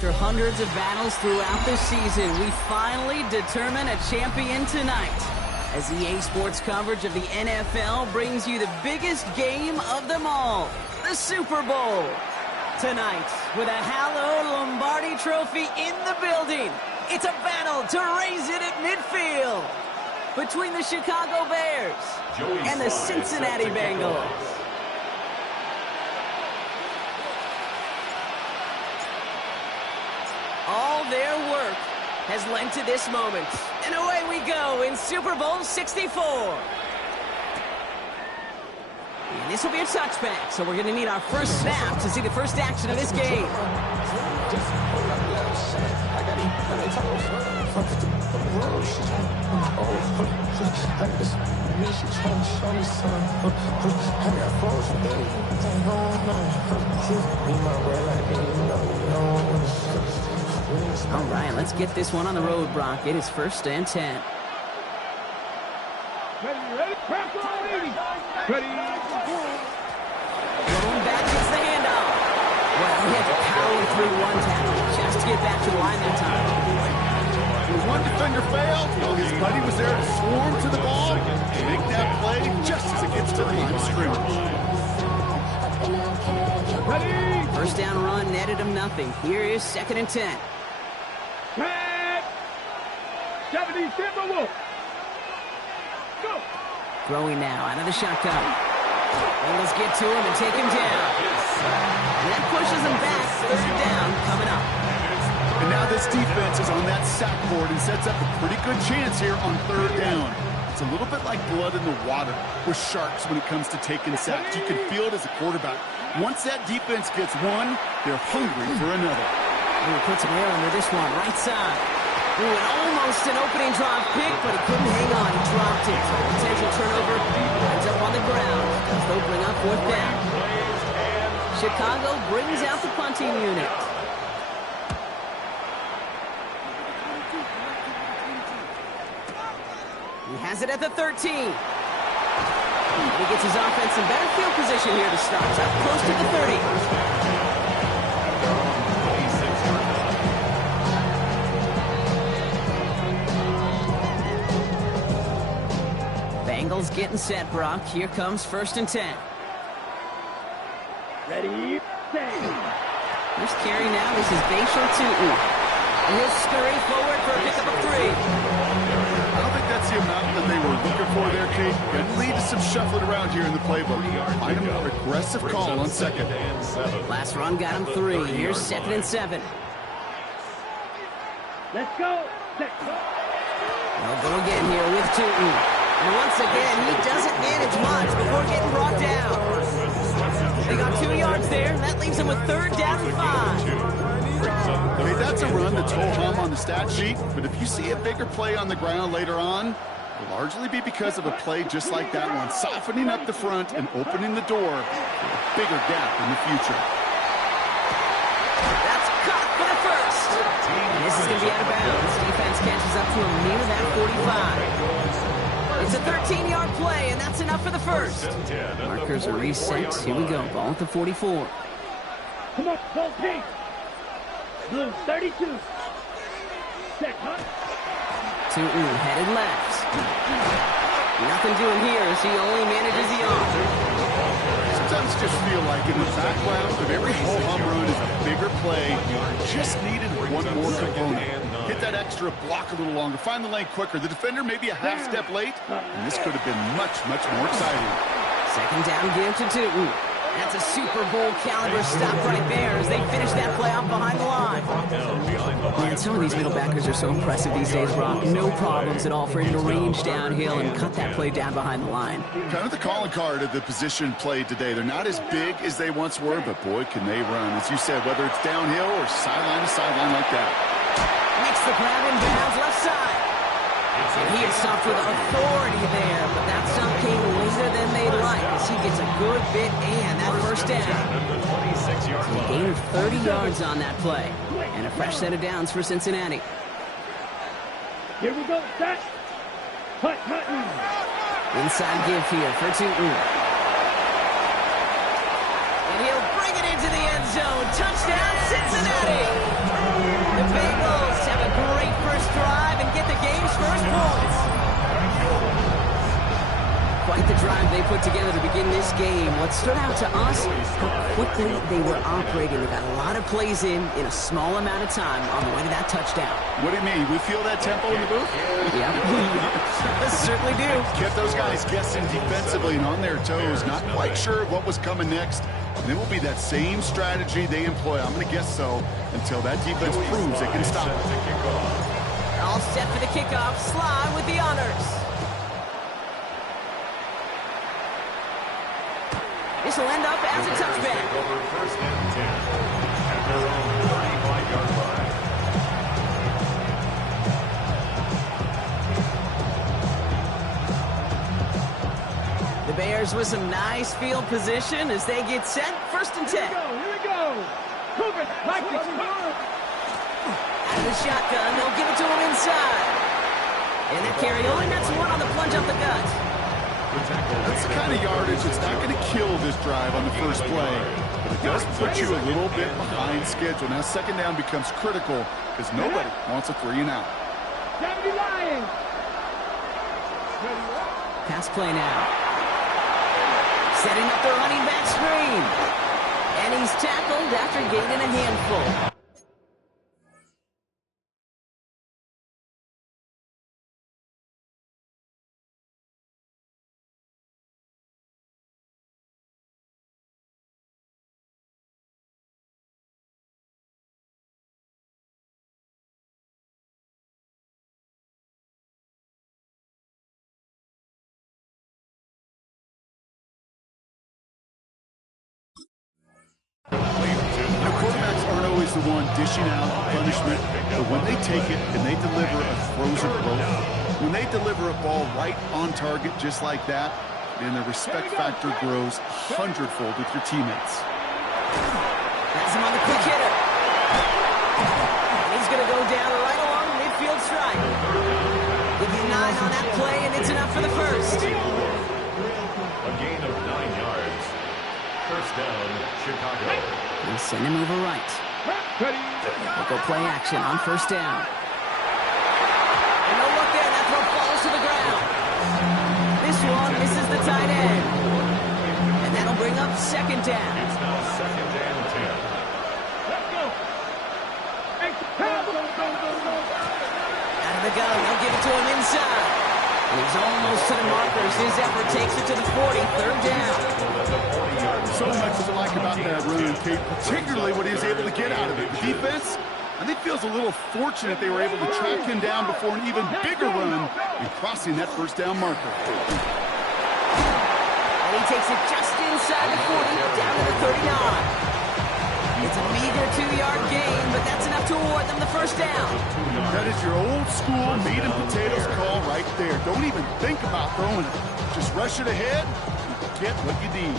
After hundreds of battles throughout the season, we finally determine a champion tonight. As EA Sports coverage of the NFL brings you the biggest game of them all, the Super Bowl. Tonight, with a Halo Lombardi trophy in the building, it's a battle to raise it at midfield between the Chicago Bears and the Cincinnati Bengals. All their work has led to this moment. And away we go in Super Bowl 64. And this will be a touchback, so we're going to need our first snap to see the first action of this game. All right, let's get this one on the road, Brock. It is 1st and 10. Ready? Going back gets the handoff. Well, he had to power through one tackle just to get back to the line that time. When one defender failed, well, his buddy was there to swarm to the ball and make that play just as it gets to the line of scrimmage. First down run netted him nothing. Here is 2nd and 10. Throwing now out of the shotgun. Bengals get to him and take him down. And that pushes him back. 3rd down coming up. And now this defense is on that sack board and sets up a pretty good chance here on 3rd down. It's a little bit like blood in the water with sharks when it comes to taking sacks. You can feel it as a quarterback. Once that defense gets one, they're hungry for another. He puts him there under this one, right side. Ooh, and almost an opening drive pick, but he couldn't hang on. He dropped it. Potential turnover. Ends up on the ground. They'll bring up 4th down. Chicago brings out the punting unit. He has it at the 13. He gets his offense in better field position here to start. It's up close to the 30. Bengals getting set, Brock. Here comes 1st and 10. Ready, set. First carry now. This is Bashal Tutu. And he'll scurry forward for a pickup of 3. I don't think that's the amount that they were looking for there, Kate. Could lead to some shuffling around here in the playbook. Find a more aggressive call on 2nd. Last run got him 3. Here's 2nd and 7. Let's go. They'll go again here with Tutu. And once again, he doesn't manage much before getting brought down. They got 2 yards there. That leaves them with 3rd down and 5. I mean, that's a run that's ho-hum on the stat sheet, but if you see a bigger play on the ground later on, it'll largely be because of a play just like that one, softening up the front and opening the door for a bigger gap in the future. That's caught for the 1st. And this is going to be out of bounds. Defense catches up to him near that 45. It's a 13-yard play, and that's enough for the 1st. Markers are reset. Here we go. Ball at the 44. Come on, full pink. Blue 32. Set, huh? Tutu headed left. Nothing doing here as he only manages the arm. Sometimes just feel like in the background of every ho-hum run is a bigger play. Just needed one more component. Hit that extra block a little longer. Find the lane quicker. The defender may be a half step late, and this could have been much, much more exciting. 2nd down give to Tutu. That's a Super Bowl caliber stop right there as they finish that play off behind the line. Man, some of these middle backers are so impressive these days, Brock. No problems at all for him to range downhill and cut that play down behind the line. Kind of the calling card of the position played today. They're not as big as they once were, but boy, can they run. As you said, whether it's downhill or sideline to sideline like that. Makes the grab in bounds left side. And he is stopped with authority there, but that stop came later than they'd like as he gets a good bit and that 1st down. So he gained 30 yards on that play. And a fresh set of downs for Cincinnati. Here we go, set. Hut. Inside give here for Tutu. And he'll bring it into the end zone. Touchdown, Cincinnati! Bengals have a great first drive and get the game's first points. Quite the drive they put together to begin this game. What stood out to us, how quickly they were operating. They got a lot of plays in a small amount of time on the way to that touchdown. What do you mean? We feel that tempo in the booth? Yeah, we certainly do. Kept those guys guessing defensively and on their toes, not quite sure what was coming next. And it will be that same strategy they employ, I'm going to guess so, until that defense proves they can stop it. They're all set for the kickoff. Sly with the honors. This will end up as a touchback. First and 10 at their own 35-yard line. The Bears with some nice field position as they get set. First and 10. Here we go. Cooper, like this. Out of the shotgun, they'll give it to him inside. And that carry only nets one on the plunge up the gut. That's the kind of yardage that's not going to kill this drive on the first play. But it does put you a little bit behind schedule. Now second down becomes critical because nobody wants a 3 and out. Deputy Lions. Pass play now. Setting up the running back screen. And he's tackled after gaining a handful. Quarterbacks aren't always the one dishing out punishment, but when they take it and they deliver a frozen throw, when they deliver a ball right on target just like that, then the respect factor grows hundredfold with your teammates. That's him on the quick hitter. And he's going to go down right along the midfield stripe. Give you 9 on that play, and it's enough for the first. A gain of 9 yards. First down, Chicago. They send him over right. They'll go play action on first down. And no look there, that throw falls to the ground. This one misses the tight end. And that'll bring up second down. It's now second and 10. Let's go. Out of the gun, they'll give it to him inside. And he's almost to the markers. His effort takes it to the 40, third down. So much to like about that run, Kate, particularly what he was able to get out of it. The defense, I think, feels a little fortunate they were able to track him down before an even bigger run and crossing that first down marker. And he takes it just inside the 40, down to the 39. It's a meager 2-yard gain, but that's enough to award them the first down. That is your old school meat and potatoes call right there. Don't even think about throwing it. Just rush it ahead and get what you need.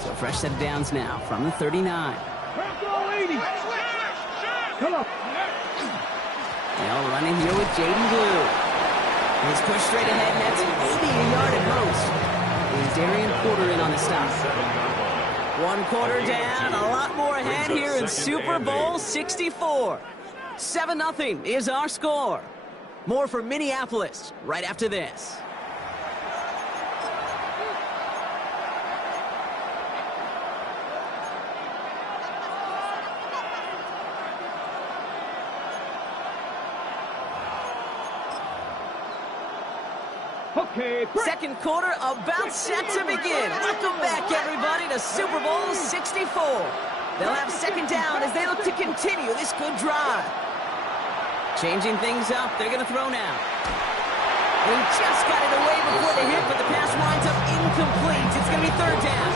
So fresh set of downs now from the 39. Come on. They'll run in here with Jaden Blue. He's pushed straight ahead, and that's maybe a yard at most. Here's Darian Porter in on the stop. 1 quarter down, a lot more ahead here in Super Bowl 64. 7-0 is our score. More for Minneapolis right after this. Okay, Second quarter about set to begin. Welcome back, everybody, to Super Bowl 64. They'll have second down as they look to continue this good drive. Changing things up, they're going to throw now. They just got it away before the hit, but the pass winds up incomplete. It's going to be third down.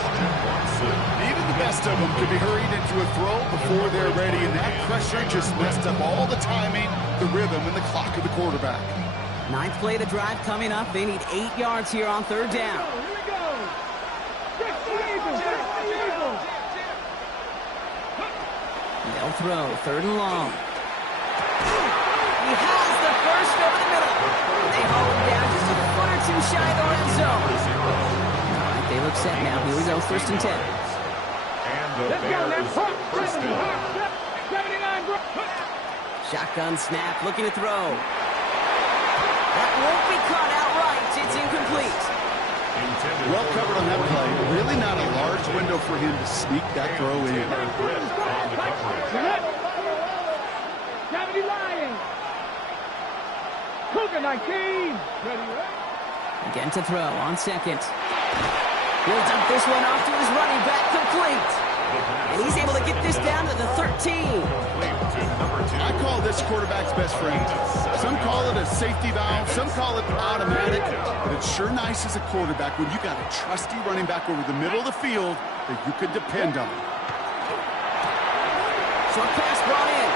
Even the best of them could be hurried into a throw before they're ready, and that pressure just messed up all the timing, the rhythm, and the clock of the quarterback. 9th play of the drive coming up. They need 8 yards here on third down. Here we go. Check the Eagles. They'll throw third and long. He has the first over the middle. They haul him down just a foot or two shy of the red zone. All right, they look set now. Here we go, first and 10. And the Let's go, Bears man. first down. 79, bro. Shotgun snap, looking to throw. That won't be caught outright. It's incomplete. Well covered on that play. Really not a large window for him to sneak that throw in. Gravity Lions. Cougar 19. Ready, Again to throw on second. He'll dump this one off to his running back, complete. And he's able to get this down to the 13. I call this quarterback's best friend. Some call it a safety valve, some call it automatic, but it's sure nice as a quarterback when you got a trusty running back over the middle of the field that you can depend on. Short pass brought in.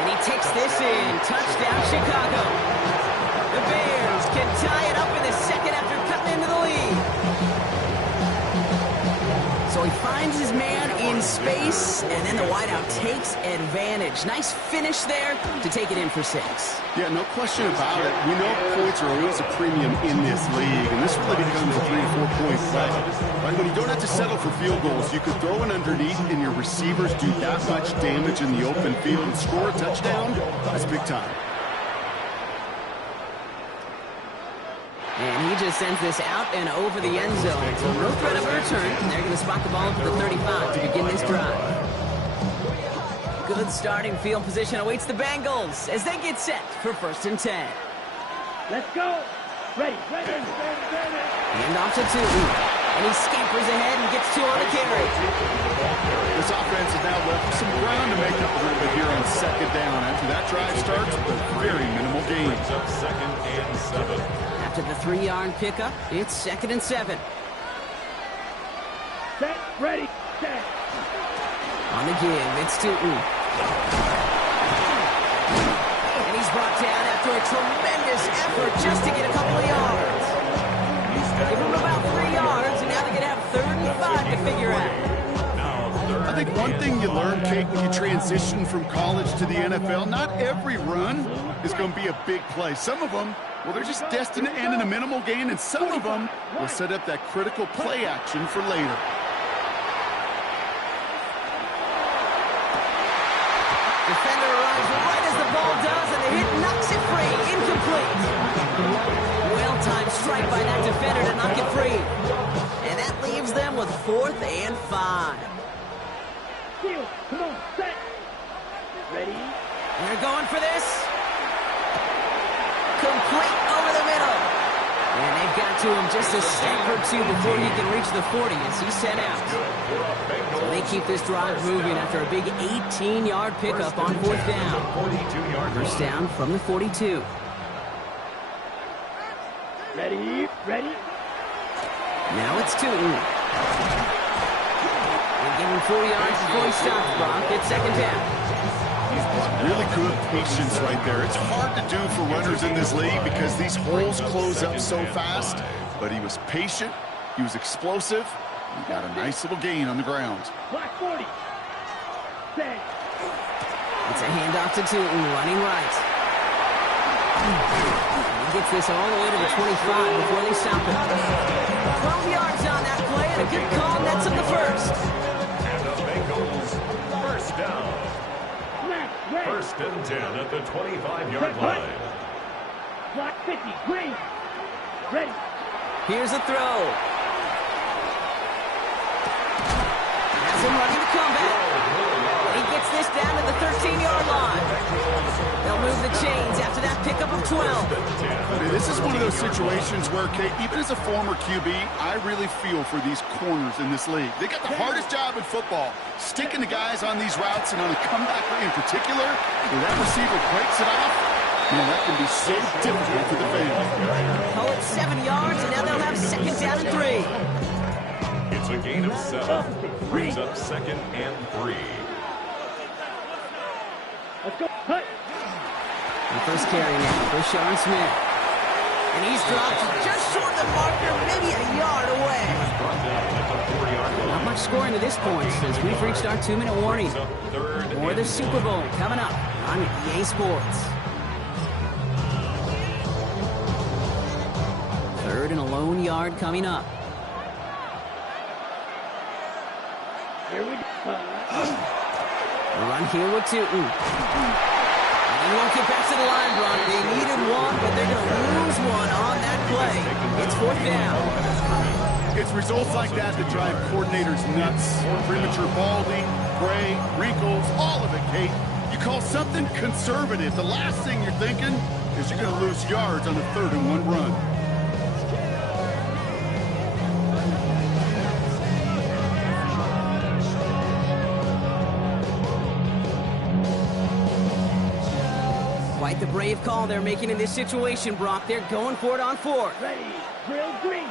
And he takes this in. Touchdown, Chicago. The Bears can tie it up in the second after cutting into the lead. So he finds his man in space, and then the wideout takes advantage. Nice finish there to take it in for 6. Yeah, no question about it. We know points are always a premium in this league, and this really becomes a 3 or 4 point play. Right? When you don't have to settle for field goals, you could throw it underneath, and your receivers do that much damage in the open field and score a touchdown. That's big time. And he just sends this out and over the end zone. So no threat of a return. They're going to spot the ball up at the 35 to begin this drive. Good starting field position awaits the Bengals as they get set for 1st and 10. Let's go. Ready. Hand off to Tootin. And he scampers ahead and gets 2 on the carry. This offense has now left some ground to make up a little bit here on 2nd down. After that drive starts with a very minimal gain. Up 2nd and 7. After the 3-yard pickup, it's 2nd and 7. Set. Ready. Set. On the give, it's Tootin. And he's brought down after a tremendous effort just to get a couple of yards. Give him about 3 yards, and now they're going to have 3rd and 5 to figure out. I think one thing you learn, Kate, when you transition from college to the NFL, not every run is going to be a big play. Some of them, well, they're just destined to end in a minimal gain, and some of them will set up that critical play action for later. Defender arrives right as the ball does, and the hit knocks it free. Incomplete. Well-timed strike by that defender to knock it free. And that leaves them with 4th and 5. Field. Come on. Set. Ready. They're going for this. Complete over the middle. And they've got to him just a step or 2 before he can reach the 40 as he's set out. So they keep this drive moving after a big 18-yard pickup on 4th down. 1st down from the 42. Ready. Now it's Tootin. They give him 4 yards before he stops, Brock. It's 2nd down. Really good patience right there. It's hard to do for runners in this league because these holes close up so fast. But he was patient. He was explosive. He got a nice little gain on the ground. Black 40. Set. It's a handoff to Tootin, running right. He gets this all the way to the 25 before they stop him. 12 yards on that play, and a good call nets him the 1st. And the Bengals, 1st down. Snap. Ready. 1st and 10 at the 25-yard line. Black 50. Green. Ready. Here's a throw. Has him running the comeback. He gets this down to the 13-yard line. They'll move the chains after that pickup of 12. This is one of those situations where, Kate, even as a former QB, I really feel for these corners in this league. They got the hardest job in football, sticking the guys on these routes and on a comeback in particular. Where that receiver breaks it off, man, that can be so difficult to defend. Oh, it's 7 yards, and now they'll have 2nd down and 3. It's a gain of 7. Brings up 2nd and 3. Let's go. Cut. The first carry now for Sean Smith. And he's dropped just short of the marker, maybe a yard away. Not much scoring to this point as we've reached our 2-minute warning. More of the Super Bowl coming up on EA Sports. 3rd and a lone yard coming up. Here we go. The run here with Tootin. He won't get back to the line, Brock. They needed one, but they're going to lose one on that play. It's 4th down. It's results like that that drive coordinators nuts. Premature balding, gray, wrinkles, all of it, Kate. You call something conservative. The last thing you're thinking is you're going to lose yards on a 3rd and 1 run. Quite the brave call they're making in this situation, Brock. They're going for it on 4th. Ready. Drill green.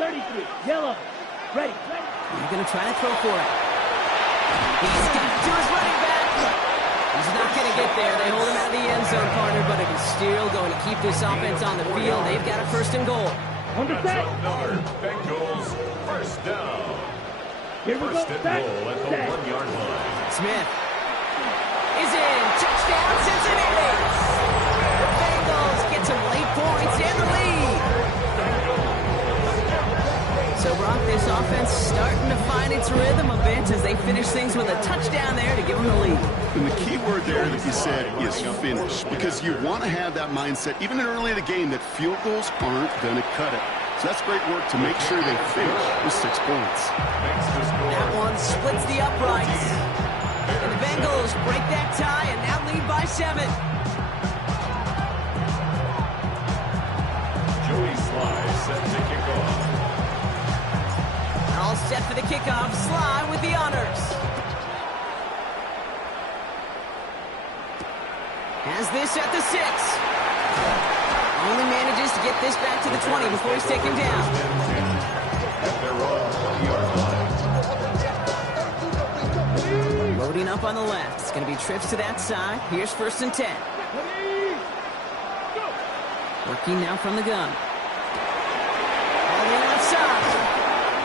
33. Yellow. Ready. He's going to try to throw for it. He's got it to his running back. He's not going to get there. They hold him out of the end zone, partner, but it is still going to keep this offense on the field. They've got a 1st and goal. On the set. Bengals 1st down. Here we go. 1st and goal at the 1-yard line. Smith is in. Touchdown, Cincinnati. The Bengals get some late points and the lead. So, Brock, this offense starting to find its rhythm a bit as they finish things with a touchdown there to give them the lead. And the key word there that you said is finish, because you want to have that mindset, even early in the game, that field goals aren't going to cut it. So that's great work to make sure they finish with 6 points. That one splits the uprights. And the Bengals break that tie and now lead by 7. Joey Sly set to kick off. All set for the kickoff. Sly with the honors. Has this at the 6. Only manages to get this back to the 20 before he's taken down. Loading up on the left. It's going to be trips to that side. Here's 1st and 10. Working now from the gun. All the way outside.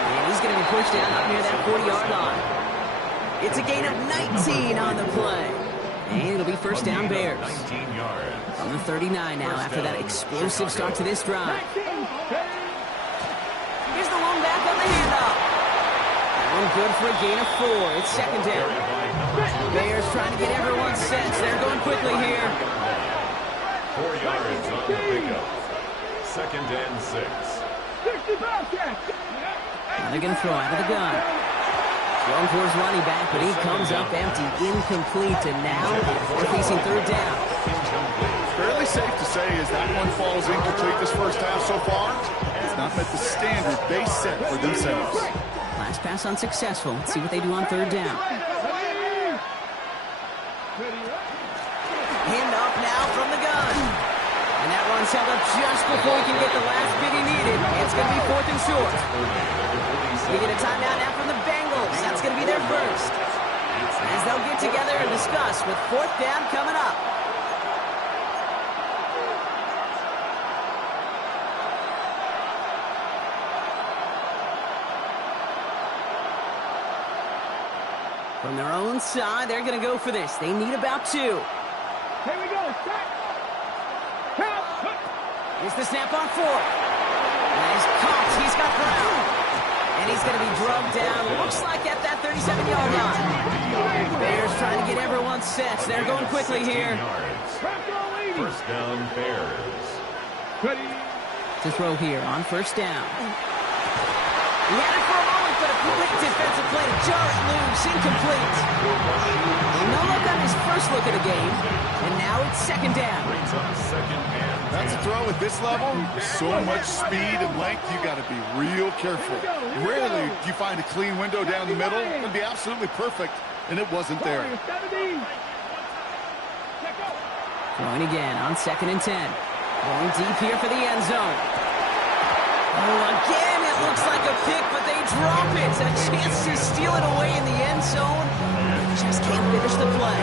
And he's going to be pushed down up near that 40-yard line. It's a gain of 19 on the play. And it'll be 1st down Bears. 19 yards. On the 39 now after that explosive start to this drive. Here's the one back on the handoff. One good for a gain of 4. It's 2nd down. Bears trying to get everyone set. They're going quickly here. 4 yards on the pickup. 2nd and 6. Now they're going to throw out of the gun. Throwing for his running back, but he comes up empty, incomplete, and now they're facing 3rd down. Fairly safe to say as that one falls incomplete this first half so far, it's not met the standard they set for themselves. Last pass unsuccessful. Let's see what they do on 3rd down. Hand off now from the gun. And that one's held up just before he can get the last bit he needed. It's going to be 4th and short. We get a timeout now from the Bengals. That's going to be their first. As they'll get together and discuss with 4th down coming up. From their own side, they're going to go for this. They need about 2. Here we go. Set. Count. Here's the snap on 4. Nice caught. He's got Brown. And he's going to be drugged down. Looks like at that 37-yard line. Bears trying to get everyone set. They're going quickly here. 1st down Bears. Ready. To throw here on 1st down. He had it for a moment, but a quick defensive play to jar it loose. Incomplete. No look on his first look at the game. And now it's 2nd down. Brings up 2nd and 10. That's a throw at this level. So much speed and length, you got to be real careful. Rarely do you find a clean window down the middle. It would be absolutely perfect, and it wasn't there. Throwing again on 2nd and 10. Going deep here for the end zone. Oh, again, it looks like a pick, but they drop it. A chance to steal it away in the end zone. Just can't finish the play.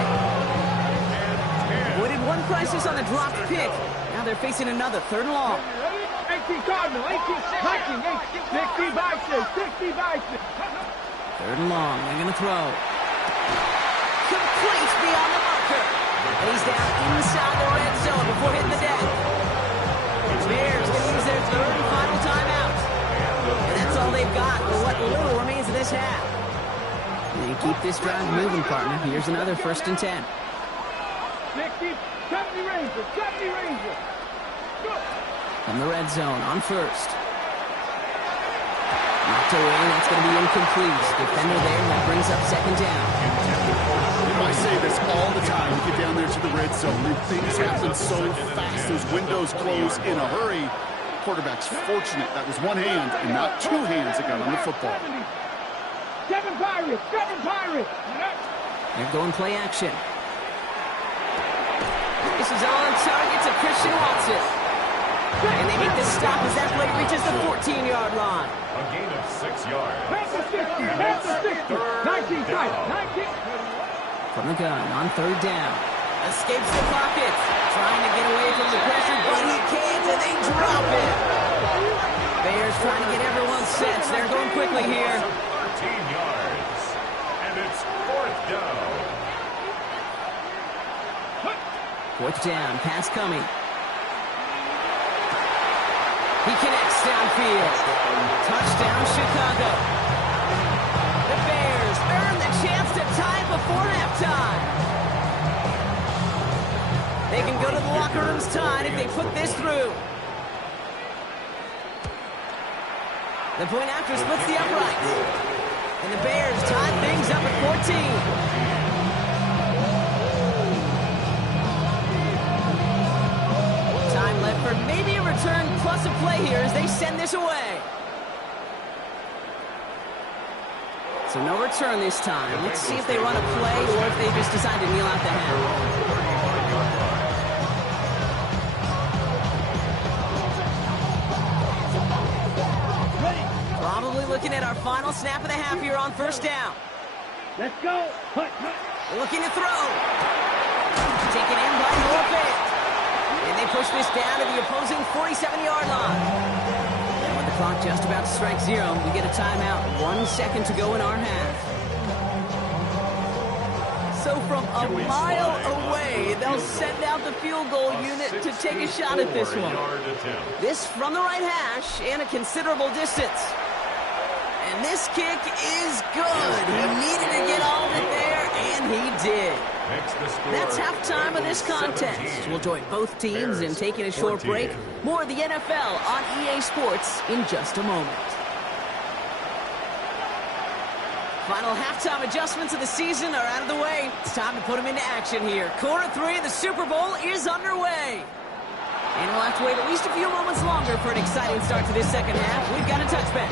Avoided one crisis on the dropped pick. Now they're facing another 3rd and long. 18 Cardinal, 18 Viking, 60 Viking, 60 Viking. 3rd and long, they're going to throw. Complete beyond the marker. And he's down inside the red zone before hitting the deck. Bears going to use their 3rd and final timeout. And that's all they've got for what little remains of this half. They keep this drive moving, partner. Here's another 1st and 10. 60, 70 Ranger, 70 Ranger. Go. From the red zone on first. Knocked away, that's going to be incomplete. Defender there, that brings up second down. You know, I say this all the time. You get down there to the red zone, and things happen so fast. Those windows close in a hurry. Quarterback's fortunate that was one hand and not two hands that got on the football. 7 Pirates, 7 Pirates. They're going play action. This is all on target to Christian Watson. And they make the stop as that play reaches the 14-yard line. A gain of 6 yards. Pass the 60, pass the 60. 19 tight, 19. From the gun on third down. Escapes the pocket. Trying to get away from the pressure, but he can't, and they drop it. Bears trying to get everyone set. They're going quickly here. 13 yards. And it's 4th down. Fourth down, pass coming. He connects downfield. Touchdown, Chicago. The Bears earn the chance to tie before halftime. They can go to the locker rooms tied if they put this through. The point after splits the uprights. And the Bears tie things up at 14. Time left for maybe a return plus a play here as they send this away. So no return this time. Let's see if they run a play or if they just decide to kneel out the half. Probably looking at our final snap of the half here on first down. Let's go. Looking to throw. Taken in by Morfit. And they push this down to the opposing 47-yard line. And with the clock just about to strike 0, we get a timeout. 1 second to go in our half. So from a mile away, they'll send out the field goal unit to take a shot at this one. This from the right hash and a considerable distance. And this kick is good. He needed to get all of it there, and he did. That's halftime of this contest. We'll join both teams in taking a short break. More of the NFL on EA Sports in just a moment. Final halftime adjustments of the season are out of the way. It's time to put them into action here. Quarter 3 of the Super Bowl is underway. And we'll have to wait at least a few moments longer for an exciting start to this second half. We've got a touchback.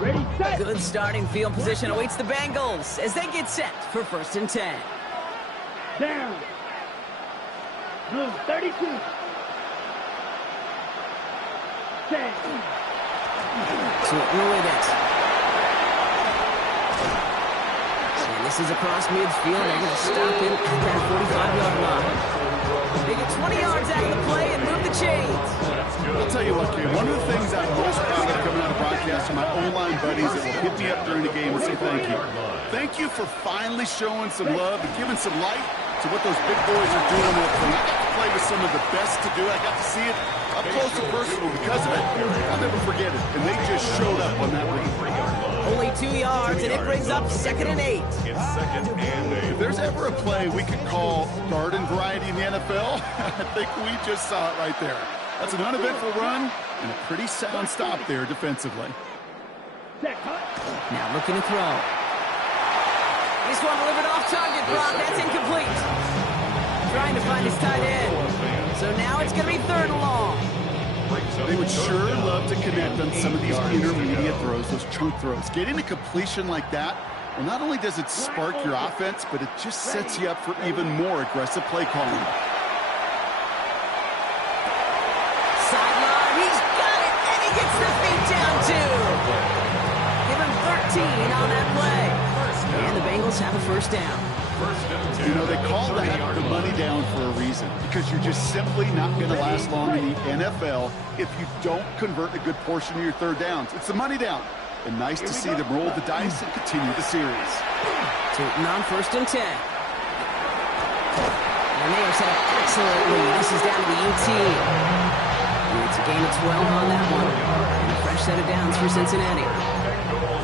Ready, set. Good starting field position awaits the Bengals as they get set for 1st and 10. Down. Blue, 32. Set. Sorting with it. And this is across midfield. They're going to stop him at that 45-yard line. They get 20 yards out of the play and move the chains. I'll tell you what, Kay, one of the things I'm most proud of coming out of broadcast are my O-line buddies that will hit me up during the game and say thank you. Thank you for finally showing some love and giving some light to what those big boys are doing up front. I got to play with some of the best to do it. I got to see it up close and personal. Because of it, I'll never forget it. And they just showed up on that run. Only 2 yards, and it brings up 2nd and 8. If there's ever a play we could call garden variety in the NFL, I think we just saw it right there. That's an uneventful run and a pretty sound stop there defensively. Now looking to throw. This one delivered off target, Brock. That's incomplete. Trying to find his tight end. So now it's going to be 3rd and long. They would sure love to connect on some of these intermediate throws, those chunk throws. Getting a completion like that, well, not only does it spark your offense, but it just sets you up for even more aggressive play calling. Sideline, he's got it, and he gets the feet down too. Give him 13 on that play. And the Bengals have a 1st down. You know, they call that the money down for a reason, because you're just simply not going to last long in the NFL if you don't convert a good portion of your 3rd downs. It's the money down. And nice to see them roll the dice and continue the series. Tootin on 1st and 10. And they are set up excellently. This is down to the UT. It's a gain of 12 on that one. And a fresh set of downs for Cincinnati.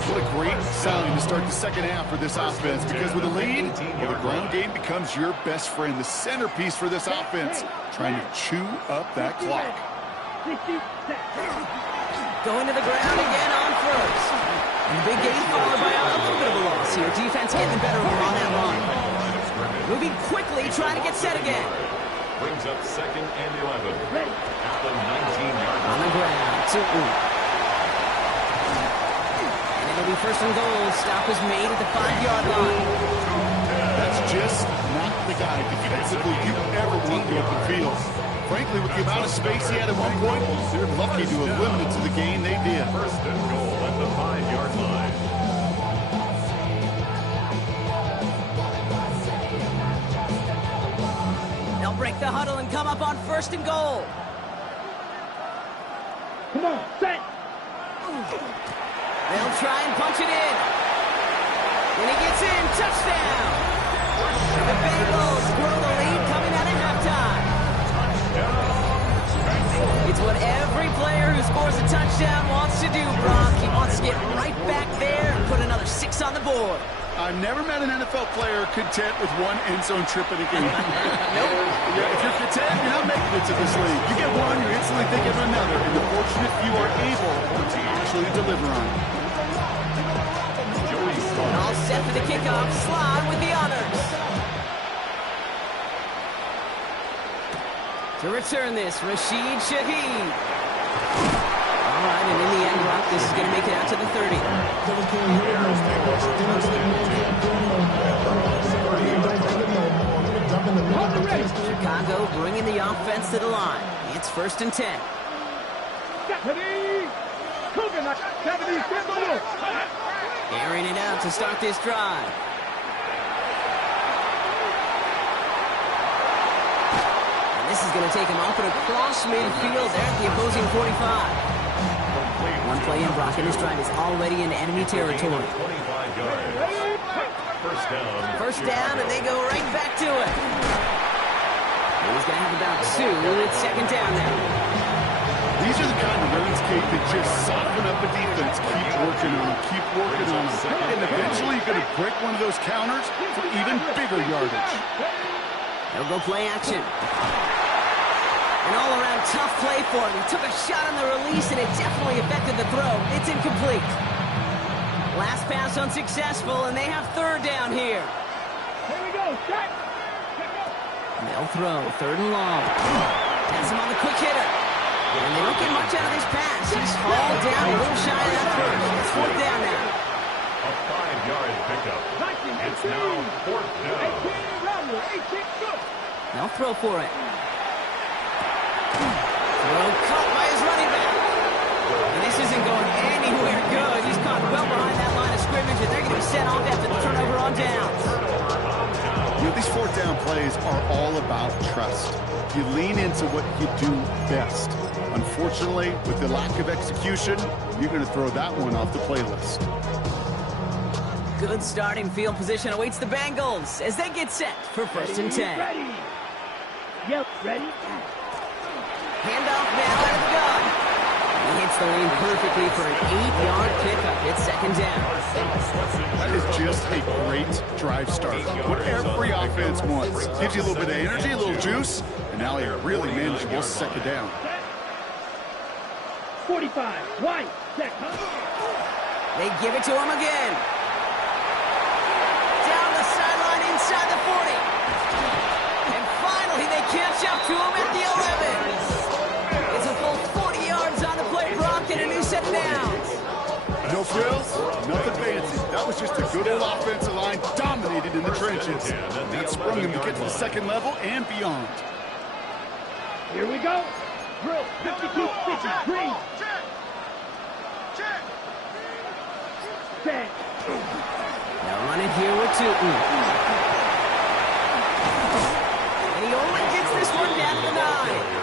What a great sign to start the second half for this offense, because with a lead, well, the ground game becomes your best friend, the centerpiece for this offense, trying to chew up that clock. Going to the ground again on first. And the big gain followed by a little bit of a loss here. Defense getting the better of him on that line. Moving quickly, trying to get set again. Brings up 2nd and 11 at the 19-yard line. On the ground, and it'll be 1st and goal. Stop is made at the 5-yard line. That's just not the guy defensively you ever want in the open field. Frankly, with the amount of space he had at one point, they're lucky to have limited to the gain they did. 1st and goal at the 5-yard line. They'll break the huddle and come up on 1st and goal. Come on, set. They'll try and punch it in. When he gets in, touchdown. The Bengals grow the lead coming out of halftime. It's what every player who scores a touchdown wants to do, Brock. He wants to get right back there and put another 6 on the board. I've never met an NFL player content with one end zone trip in a game. Nope. Yeah, if you're content, you're not making it to this league. You get one, you're instantly thinking of another, and the fortunate few are able to actually deliver on it. All set for the kickoff. Slide with the honors. To return this, Rashid Shaheed. All right, and in the end, Brock, this is going to make it out to the 30. Chicago bringing the offense to the line. It's 1st and 10. Airing it out to start this drive. And this is going to take him off and across midfield there at the opposing 45. One play in, Brock, and this drive is already in enemy territory. 25 yards. 1st down. 1st down, and they go right back to it. He's going to have about 2. It's 2nd down now. These are the kind of runs, Kate, that just soften up a defense. Keep working on them. Keep working on them. And eventually you're going to break one of those counters for even bigger yardage. They'll go play action. An all-around tough play for him. He took a shot on the release, and it definitely affected the throw. It's incomplete. Last pass unsuccessful, and they have 3rd down here. Here we go, set. They'll throw 3rd and long. Pass him on the quick hitter. And they don't get much out of this pass. He's hauled down a little shy of that first. It's 4th down now. A 5-yard pickup. It's now 4th down. They'll throw for it. Throw caught by his running back. And this isn't going anywhere good. He's caught well behind that line of scrimmage, and they're going to be sent off after the turnover on downs. You know, these 4th down plays are all about trust. You lean into what you do best. Unfortunately, with the lack of execution, you're going to throw that one off the playlist. Good starting field position awaits the Bengals as they get set for 1st and 10. Ready. Yep, ready. Handoff now out of the gun. He hits the lane perfectly for an 8-yard pickup. It's 2nd down. That is just a great drive start. What every offense wants. Gives you a little bit of energy, a little juice, and now a really manageable 2nd down. 45, wide, set. They give it to him again. Down the sideline inside the 40. And finally they catch up to him at the 11. It's a full 40 yards on the play, Brock, and a new set of downs. No frills, nothing fancy. That was just a good old offensive line dominated in the trenches. And that sprung him to get to the 2nd level and beyond. Here we go. Drill, 52 stitches, green. Set. Now running here with Tootin. And he only gets this one down to the 9.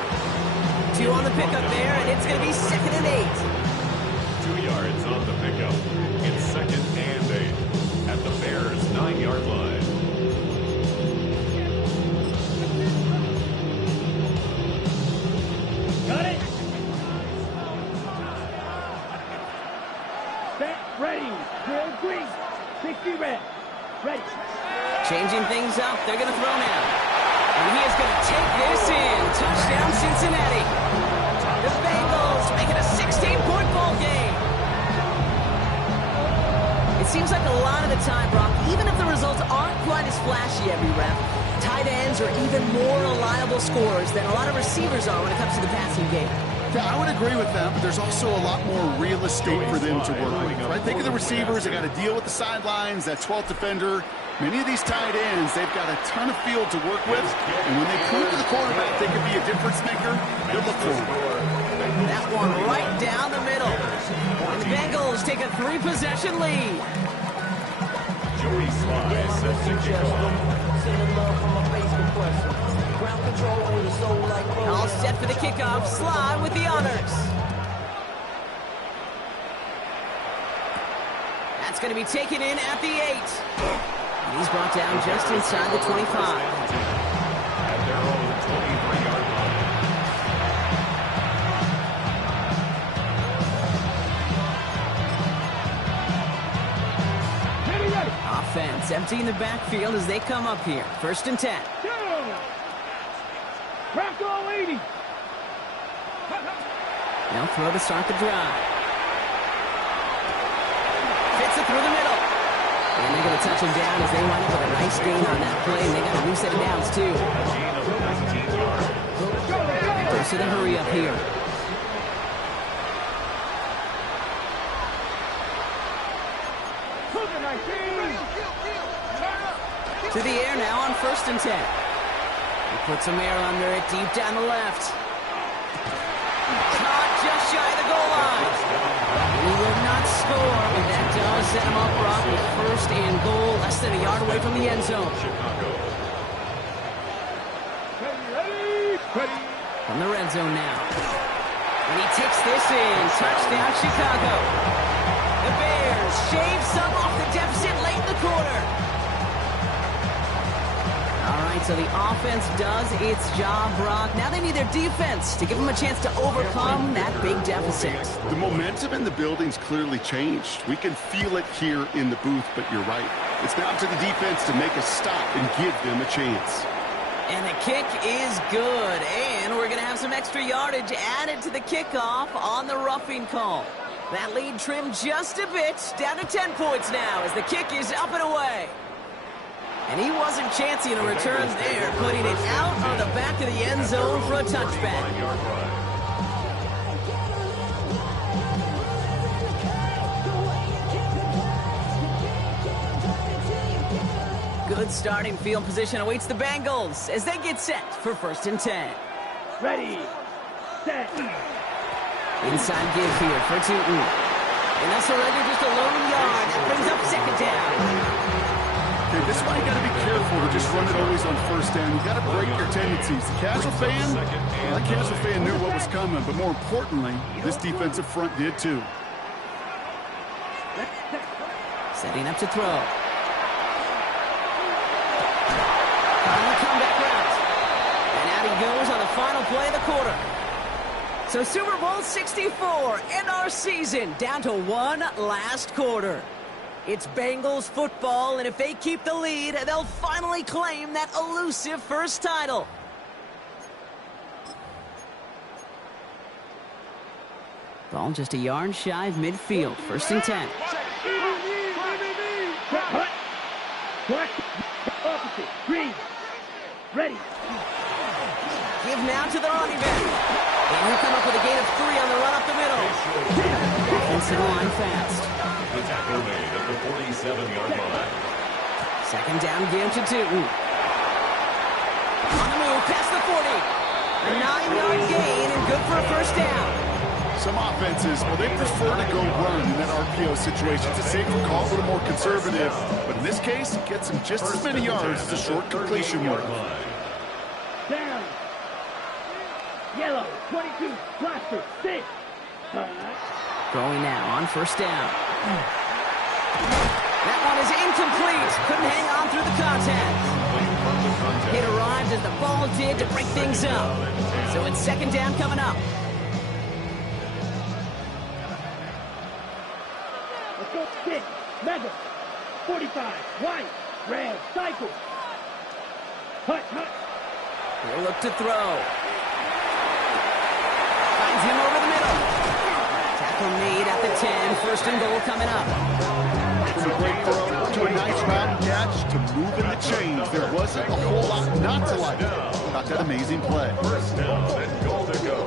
2 on the pickup there, and it's going to be 2nd and 8. 2 yards on the pickup. It's 2nd and 8 at the Bears' 9-yard line. Got it. Set, ready. 50 red. Ready. Changing things up. They're going to throw now. And he is going to take this in. Touchdown, Cincinnati. The Bengals make it a 16-point ball game. It seems like a lot of the time, Brock, even if the results aren't quite as flashy every rep, tight ends are even more reliable scorers than a lot of receivers are when it comes to the passing game. Yeah, I would agree with that, but there's also a lot more real estate for them to work with. Right? Think of the receivers. They got to deal with the sidelines, that 12th defender. Many of these tight ends, they've got a ton of field to work with, and when they prove to the quarterback they can be a difference maker, they'll look for him. That one right down the middle. And the Bengals take a 3-possession lead. Joey Sly sets the kickoff. All set for the kickoff. Sly with the honors. That's going to be taken in at the 8. And he's brought down just inside the 25. At their own 23-yard Ready. Offense emptying the backfield as they come up here. 1st and 10. Bronco 80. They'll throw to start the drive. Fits it through the middle. And they're going to touch him down as they wind up with a nice gain on that play. And they got a new set of downs, too. gain of 19 yards. First of the hurry up here. To the air now on 1st and 10. He puts some air under it deep down the left. Caught just shy of the goal line. He will not score, but that does set him up, Brock, with 1st and goal, less than a yard away from the end zone. Chicago. Ready. From the red zone now. And he takes this in. Touchdown, Chicago. The Bears shave some off the deficit late in the quarter. All right, so the offense does its job, Brock. Now they need their defense to give them a chance to overcome that big deficit. The momentum in the building's clearly changed. We can feel it here in the booth, but you're right. It's now to the defense to make a stop and give them a chance. And the kick is good. And we're going to have some extra yardage added to the kickoff on the roughing call. That lead trimmed just a bit, down to 10 points now as the kick is up and away. And he wasn't chancing a return there, putting it out on the back of the end zone for a touchback. Good starting field position awaits the Bengals as they get set for 1st and 10. Ready. Set. Inside give here for Tootin. And that's already just a lone yard. That brings up 2nd down. Okay, this is why you got to be careful to just run it always on 1st down. You got to break your tendencies. The casual fan, well, the casual fan knew what was coming, but more importantly, this defensive front did too. Setting up to throw. On the comeback route. And out he goes on the final play of the quarter. So Super Bowl 64 and our season down to one last quarter. It's Bengals football, and if they keep the lead, they'll finally claim that elusive first title. Ball just a yard shy of midfield. 1st and 10. Green. Ready. Give now to the running back. And he'll come up with a gain of 3 on the run up the middle. Offensive line fast. The tackle made at the 47-yard line. 2nd down, give to Tootin. On the move, past the 40. A 9-yard gain and good for a 1st down. Some offenses, well, they prefer to go run in that RPO situation. It's a safer call, a little more conservative. But in this case, it gets him just as many yards as a short completion would. Down. Yellow. 22. Blaster. 6. Going now on 1st down. That one is incomplete. Couldn't hang on through the contact. It arrived as the ball did to break things up. So it's 2nd down coming up. Let's go. 6. Mega. 45. White. Red. Cycle. Hut. He'll look to throw. Finds him over the middle. Tackle made at the 10. First and goal coming up. From a great throw to a nice route catch to moving the chains. There wasn't a whole lot not to like about that amazing play. First down and goal to go.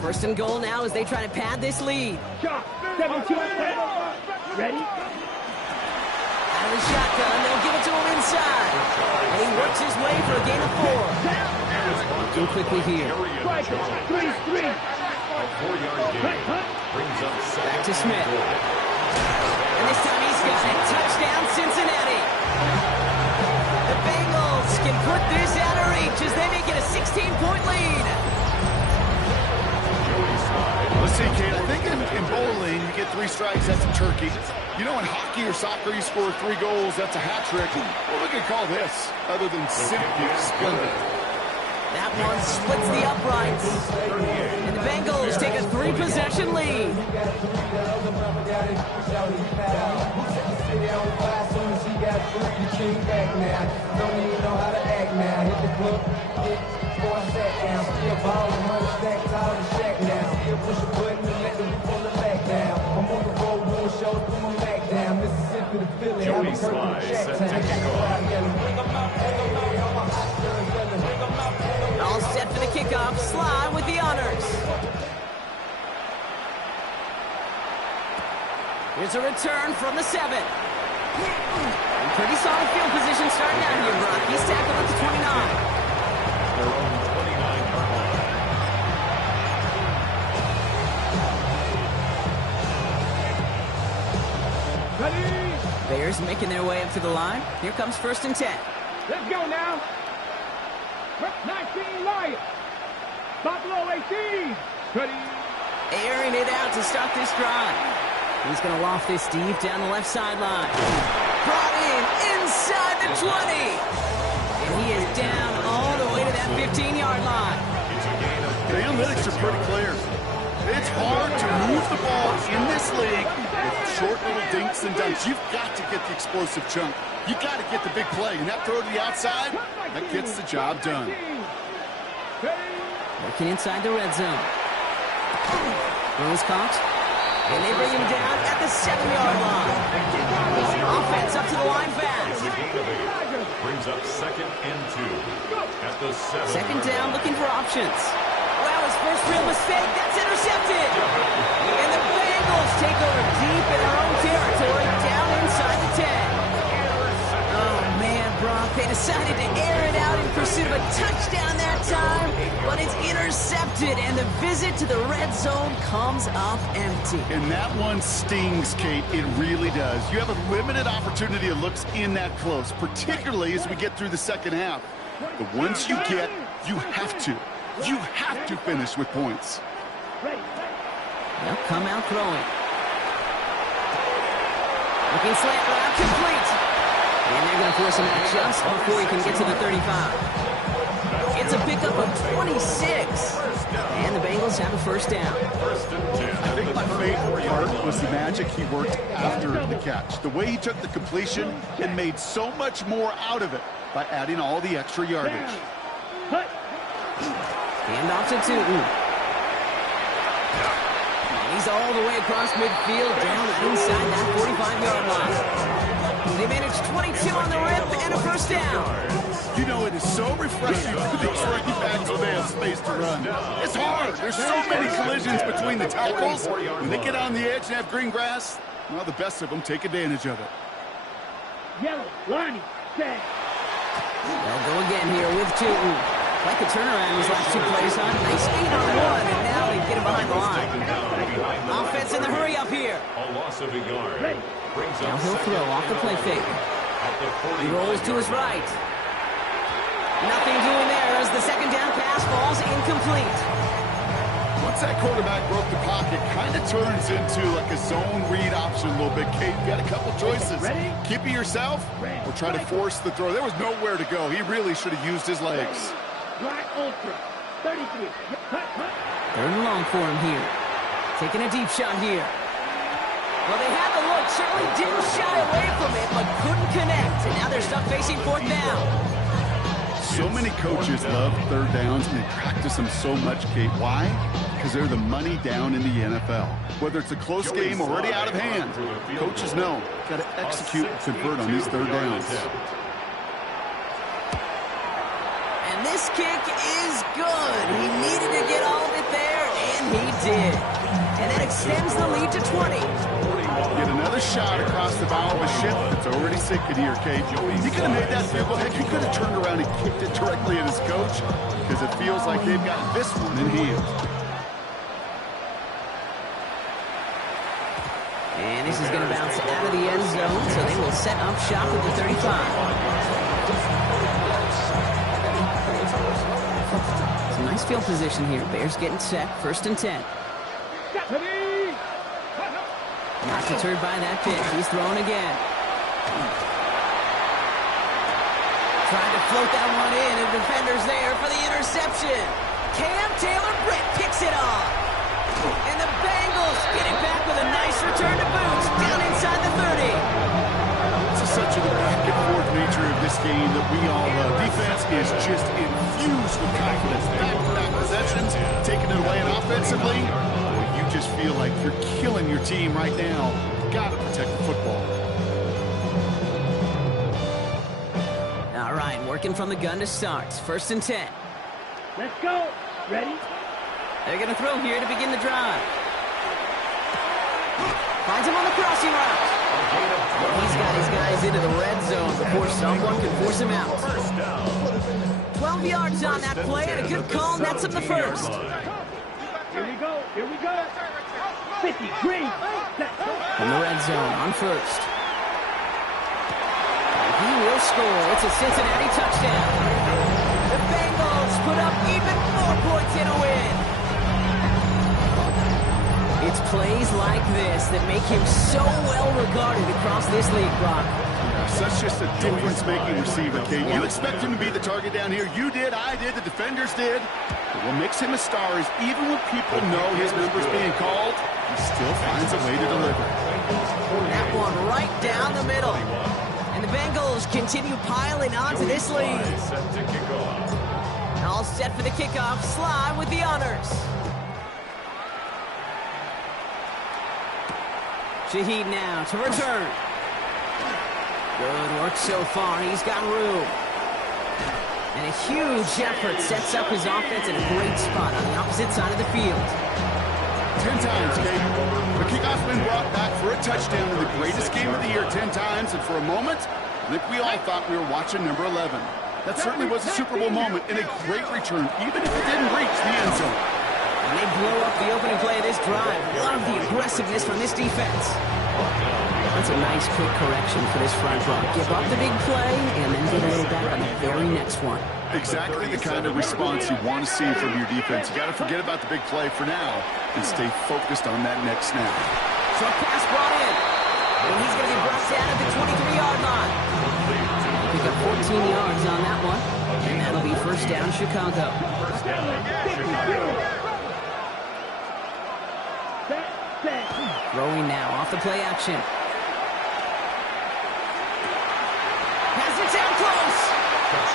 First and goal now as they try to pad this lead. Shot. 17. Ready? Out of the shotgun, they'll give it to him inside. And he works his way for a gain of 4. Looking quickly here. Striker. 3. A 4-yard gain brings up Back to second Smith. and goal. And this time he's got it. Touchdown, Cincinnati. The Bengals can put this out of reach as they make it a 16-point lead. Let's see, Kate, I think in bowling, you get 3 strikes, that's a turkey. You know, in hockey or soccer, you score 3 goals, that's a hat trick. What we could call this, other than simply splendid? That one splits the uprights. And the Bengals take a 3-possession lead. Jody Sly set to kick off. All set for the kickoff. Sly with the honors. Here's a return from the 7. And pretty solid field position starting out here, Brock. He's tackled at the 29. Their own 29-yard line. Ready? Bears making their way up to the line. Here comes 1st and 10. Let's go now. 19 Lions. Buffalo 18. Ready? Airing it out to start this drive. He's going to loft this deep down the left sideline. Brought in inside the 20. And he is down all the way to that 15-yard line. The analytics are pretty clear. It's hard to move the ball in this league with short little dinks and dunks. You've got to get the explosive chunk. You've got to get the big play. And that throw to the outside, that gets the job done. Working inside the red zone. Throws caught. And they bring him down at the 7-yard line. Offense up to the line fast. Brings up 2nd and 2 at the 7. Second down, looking for options. Well, his first real mistake. That's intercepted. And the Bengals take over deep in their own territory, down inside the 10. Oh, man, Brock, they decided to air it out in pursuit of a touchdown that time, but it's intercepted, and the visit to the red zone comes up empty. And that one stings, Kate. It really does. You have a limited opportunity of looks in that close, particularly as we get through the second half. But once you get, you have to finish with points. They'll come out throwing. Looking slant route complete. And they're going to force him out just before he can get to the 35. It's a pickup of 26. And the Bengals have a first down. I think my favorite part was the magic he worked after the catch. The way he took the completion and made so much more out of it by adding all the extra yardage. Hand off to Tootin. He's all the way across midfield, down inside that 45-yard line. They managed 22 on the rip and a first down. You know, it is so refreshing for these running backs when they have space to run. It's hard. There's so many collisions between the tackles. When they get on the edge and have green grass, well, the best of them take advantage of it. Yellow, Lonnie, set. They'll go again here with Tootin. Like the turnaround these last 2 plays, huh? Nice 8-on-1, and now they get him behind the line. Offense in the hurry up here. A loss of a yard. Now he'll throw off the play fake. He rolls to his right. Nothing doing there as the second down pass falls incomplete. Once that quarterback broke the pocket, kind of turns into like a zone read option a little bit. Kate, you got a couple choices. Keep it yourself or try to force the throw. There was nowhere to go. He really should have used his legs. Black Ultra, 33. 3rd and long for him here. Taking a deep shot here. Well, they had the look, certainly didn't shy away from it, but couldn't connect. And now they're stuck facing fourth down. So many coaches love third downs, and they practice them so much, Kate. Why? Because they're the money down in the NFL. Whether it's a close game already out of hand, coaches know got to execute and convert on these third downs. And this kick is good. He needed to get all of it there, and he did. And that extends the lead to 20. Get another shot across the bow of a ship that's already sinking here, Kate. He could have made that field goal. Heck, he could have turned around and kicked it directly at his coach, because it feels like they've got this one in hand. And this is going to bounce out of the end zone, so they will set up shop at the 35. Some nice field position here. Bears getting set. 1st and 10. Not deterred by that pitch. He's throwing again. Trying to float that one in, and the defender's there for the interception. Cam Taylor-Britt kicks it off. And the Bengals get it back with a nice return to boots down inside the 30. This is such a back-and-forth nature of this game that we all love. Defense is just infused with confidence. Back-to-back possessions, taking it away, and offensively, you just feel like you're killing your team right now. Got to protect the football. All right, working from the gun to start. 1st and 10. Let's go. Ready? They're going to throw here to begin the drive. Finds him on the crossing route. He's got his guys into the red zone before someone can force him out. 12 yards on that play, and a good call nets him the first. Here we go. Here we go. 53. In the red zone on 1st. He will score. It's a Cincinnati touchdown. The Bengals put up even more points in a win. It's plays like this that make him so well regarded across this league, Brock. That's just a difference-making receiver, Kate. You expect him to be the target down here. You did, I did, the defenders did. But what makes him a star is even when people know his number's being called, he still finds a way to deliver. That one right down the middle. And the Bengals continue piling on to this lead. All set for the kickoff. Sly with the honors. Shaheed now to return. Good work so far. He's got room. And a huge effort sets up his offense in a great spot on the opposite side of the field. 10 times, Kate. The kickoff's been brought back for a touchdown in the greatest game of the year 10 times, and for a moment, I think we all thought we were watching number 11. That certainly was a Super Bowl moment and a great return, even if it didn't reach the end zone. And they blow up the opening play of this drive. Love the aggressiveness from this defense. That's a nice quick correction for this front row. Give up the big play and then get a little back on the very next one. Exactly the kind of response you want to see from your defense. You got to forget about the big play for now and stay focused on that next snap. So pass brought in. And he's going to be brought down at the 23-yard line. Pick up 14 yards on that one. And that'll be 1st down, Chicago. Throwing now off the play action. Pass it down close.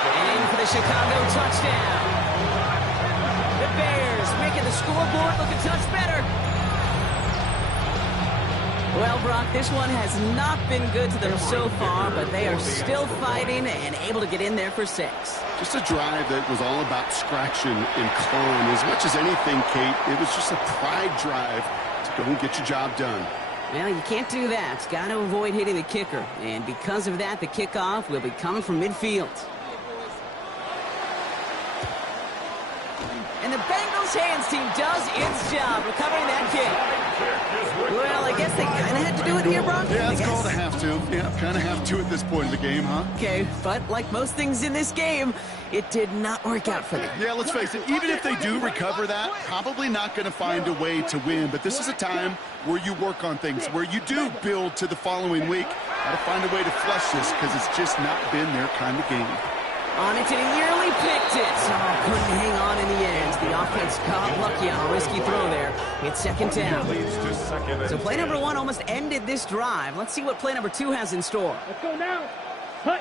And in for the Chicago touchdown. The Bears making the scoreboard look a touch better. Well, Brock, this one has not been good to them so far, but they are still fighting and able to get in there for 6. Just a drive that was all about scratching and clawing. As much as anything, Kate, it was just a pride drive to go and get your job done. Well, you can't do that. Got to avoid hitting the kicker. And because of that, the kickoff will be coming from midfield. And the Bengals hands team does its job recovering that kick. Well, I guess they kind of had to do it here, Brock. Yeah, it's called a have to. Yeah, kind of have to at this point in the game, huh? Okay, but like most things in this game, it did not work out for them. Yeah, let's face it, even if they do recover that, probably not going to find a way to win. But this is a time where you work on things, where you do build to the following week. Got to find a way to flush this because it's just not been their kind of game. On it, and he nearly picked it. Oh, couldn't hang on in the end. The offense got lucky on a risky throw there. It's second down. So play number 1 almost ended this drive. Let's see what play number 2 has in store. Let's go now. Hut.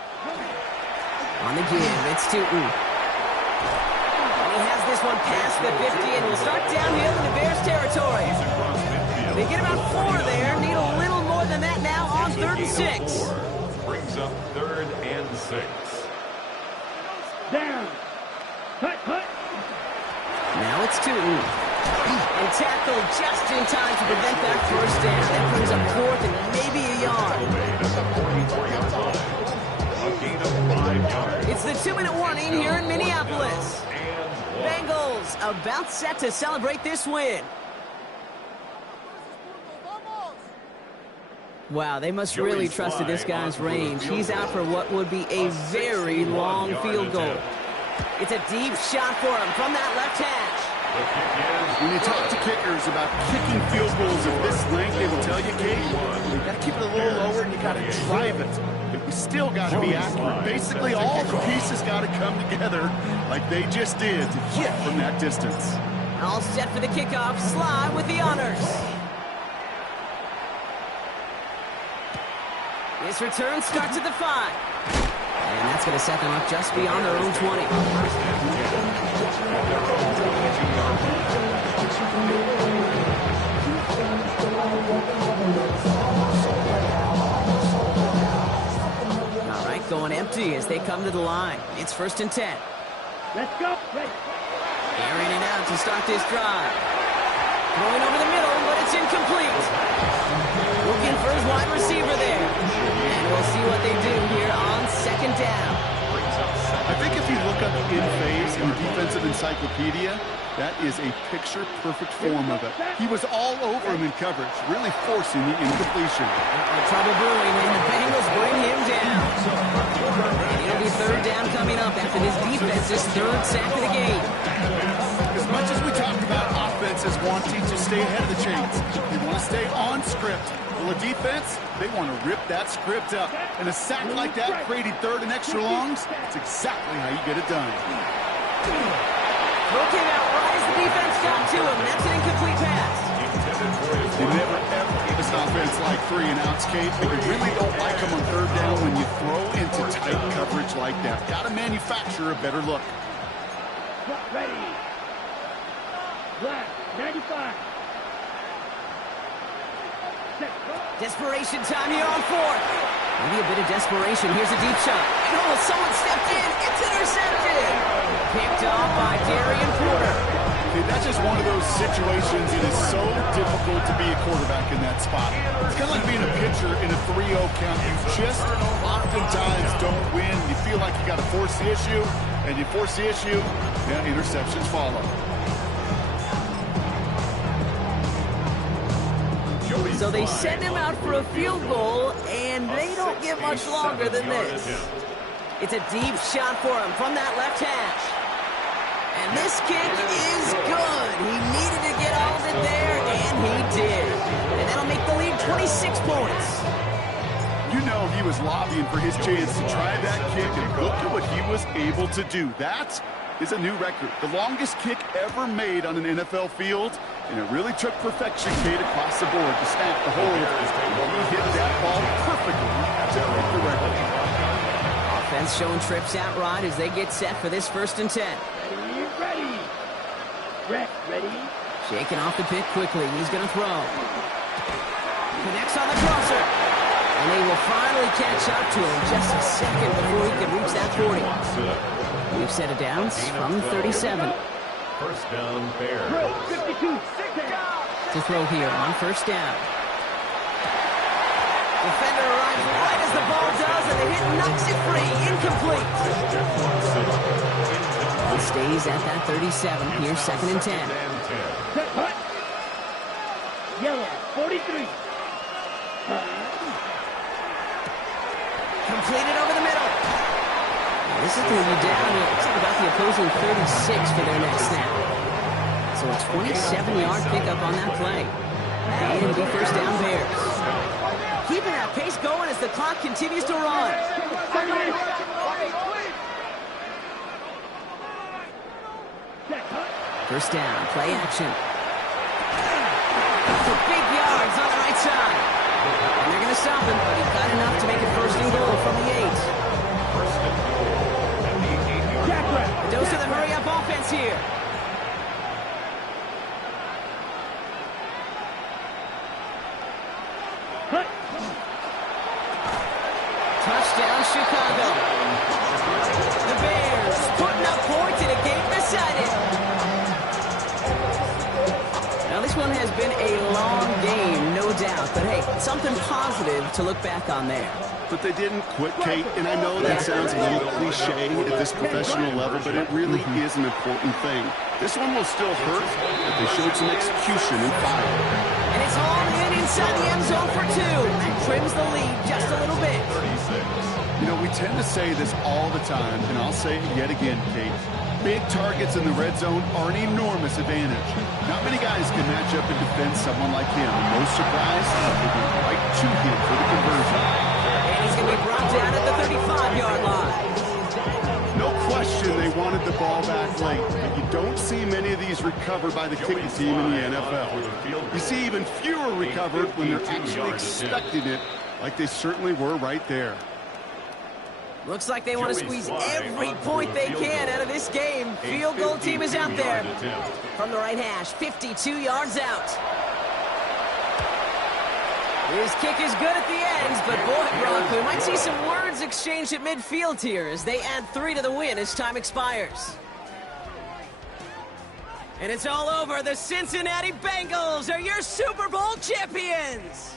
On the give, it's Tootin. And he has this one past the 50, and will start downhill in the Bears territory. They get about 4 there. Need a little more than that now on 3rd and 6. Brings up 3rd and 6. Down. Hut, hut. Now it's Tootin. And tackled just in time to prevent that first down. That brings up 4th and maybe a yard. A gain of 5 yards. It's the 2-minute warning here in Minneapolis. Bengals about set to celebrate this win. Wow, they must really trusted this guy's range. He's out for what would be a very long field goal. It's a deep shot for him from that left hash. When you talk to kickers about kicking field goals of this length, they will tell you, Kate, you got to keep it a little lower and you got to drive it. But we still got to be accurate. Basically, all the pieces got to come together like they just did to hit from that distance. All set for the kickoff. Sly with the honors. This return starts at the 5. And that's going to set them up just beyond their own 20. All right, going empty as they come to the line. It's 1st and 10. Let's go. Ready. Airing it out to start this drive. Throwing over the middle, but it's incomplete. Looking for his wide receiver there. And we'll see what they do here on 2nd down. I think if you look up in phase in the defensive encyclopedia, that is a picture-perfect form of it. He was all over him in coverage, really forcing the incompletion. Trouble brewing, and the Bengals bring him down. And it'll be 3rd down coming up after this defense's 3rd sack of the game. As much as we talked about offenses wanting to stay ahead of the chains, they want to stay on script. Well, the defense, they want to rip that script up. And a sack like that, creating 3rd and extra longs, that's exactly how you get it done. Throw came out right as the defense got to him. That's an incomplete pass. They never, ever gave us an offense like 3 and outs, Kate, but you really don't like them on 3rd down when you throw into tight coverage like that. Got to manufacture a better look. Ready. Black, 95. Desperation time here on 4th. Maybe a bit of desperation. Here's a deep shot. Oh, someone stepped in. It's intercepted. Picked off by Darian Porter. Okay, that's just one of those situations. It is so difficult to be a quarterback in that spot. It's kind of like being a pitcher in a 3-0 count. You just oftentimes don't win. You feel like you got to force the issue, and you force the issue, yeah, interceptions follow. So they send him out for a field goal, and they don't get much longer than this. It's a deep shot for him from that left hash. And this kick is good. He needed to get all of it there, and he did. And that'll make the lead 26 points. You know he was lobbying for his chance to try that kick, and look at what he was able to do. That is a new record. The longest kick ever made on an NFL field, and it really took perfection, Kate, across the board to snap the hold. He hit that ball perfectly to break the record. Offense showing trips out right as they get set for this 1st and 10. Ready. Ready. Shaking off the pick quickly. He's going to throw. Connects on the crosser. And they will finally catch up to him just a second before he could reach that 40. We've set it down from 37. 1st down, Bears. 52. To throw here on 1st down. Defender arrives right as the ball does, and the hit knocks it free. Incomplete. He stays at that 37. Here's 2nd and 10. Yellow, 43. Completed over the middle. This is going to be down to about the opposing 36 for their next snap. So a 27-yard pickup on that play. And it'll be 1st down Bears. Keeping that pace going as the clock continues to run. First down, play action. For big yards on the right side. And they're going to stop him, but he got enough to make it first and goal from the 8. First and goal at the 8-yard line. Those are the hurry-up offense here. Touchdown, Chicago. The Bears putting up points in a game decided. Now, this one has been a long game, no doubt. But, hey, something positive to look back on there. But they didn't quit, Kate, and I know that sounds a little cliche at this professional level, but it really is an important thing. This one will still hurt, but they showed some execution and fire. And it's all in inside the end zone for 2. That trims the lead just a little bit. 36. You know, we tend to say this all the time, and I'll say it yet again, Kate. Big targets in the red zone are an enormous advantage. Not many guys can match up and defend someone like him. And no surprise, they went right to him for the conversion. And he's going to be brought down at the 35-yard line. No question they wanted the ball back late, but you don't see many of these recovered by the kicking team in the NFL. You see even fewer recovered when they're actually expecting it, like they certainly were right there. Looks like they want to squeeze every point they can out of this game. Field goal team is out there. From the right hash, 52 yards out. His kick is good at the end, but boy, Brock, we might see some words exchanged at midfield here as they add 3 to the win as time expires. And it's all over. The Cincinnati Bengals are your Super Bowl champions.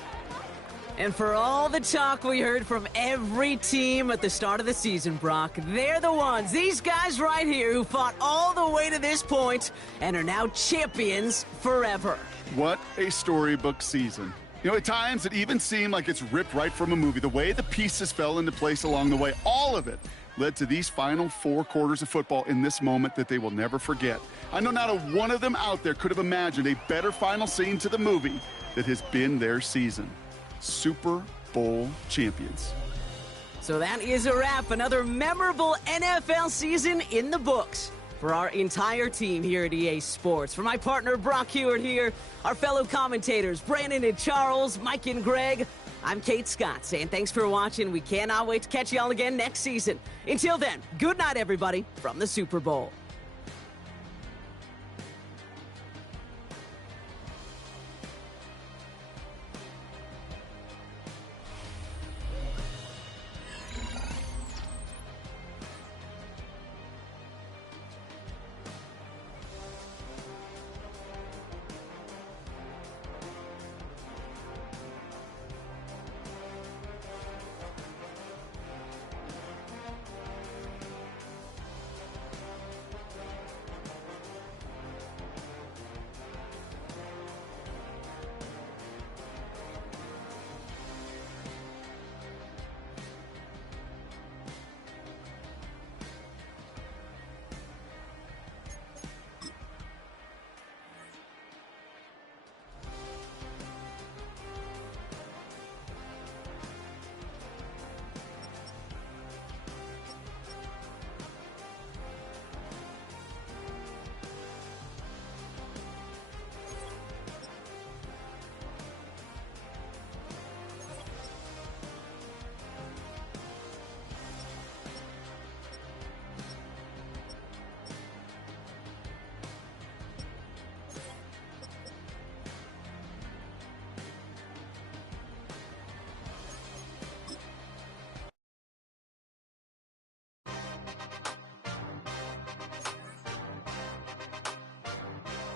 And for all the talk we heard from every team at the start of the season, Brock, they're the ones, these guys right here, who fought all the way to this point and are now champions forever. What a storybook season. You know, at times it even seemed like it's ripped right from a movie. The way the pieces fell into place along the way, all of it led to these final 4 quarters of football in this moment that they will never forget. I know not a one of them out there could have imagined a better final scene to the movie that has been their season. Super Bowl champions. So that is a wrap. Another memorable NFL season in the books for our entire team here at EA Sports. For my partner, Brock Hewitt here, our fellow commentators, Brandon and Charles, Mike and Greg, I'm Kate Scott saying thanks for watching. We cannot wait to catch y'all again next season. Until then, good night, everybody, from the Super Bowl.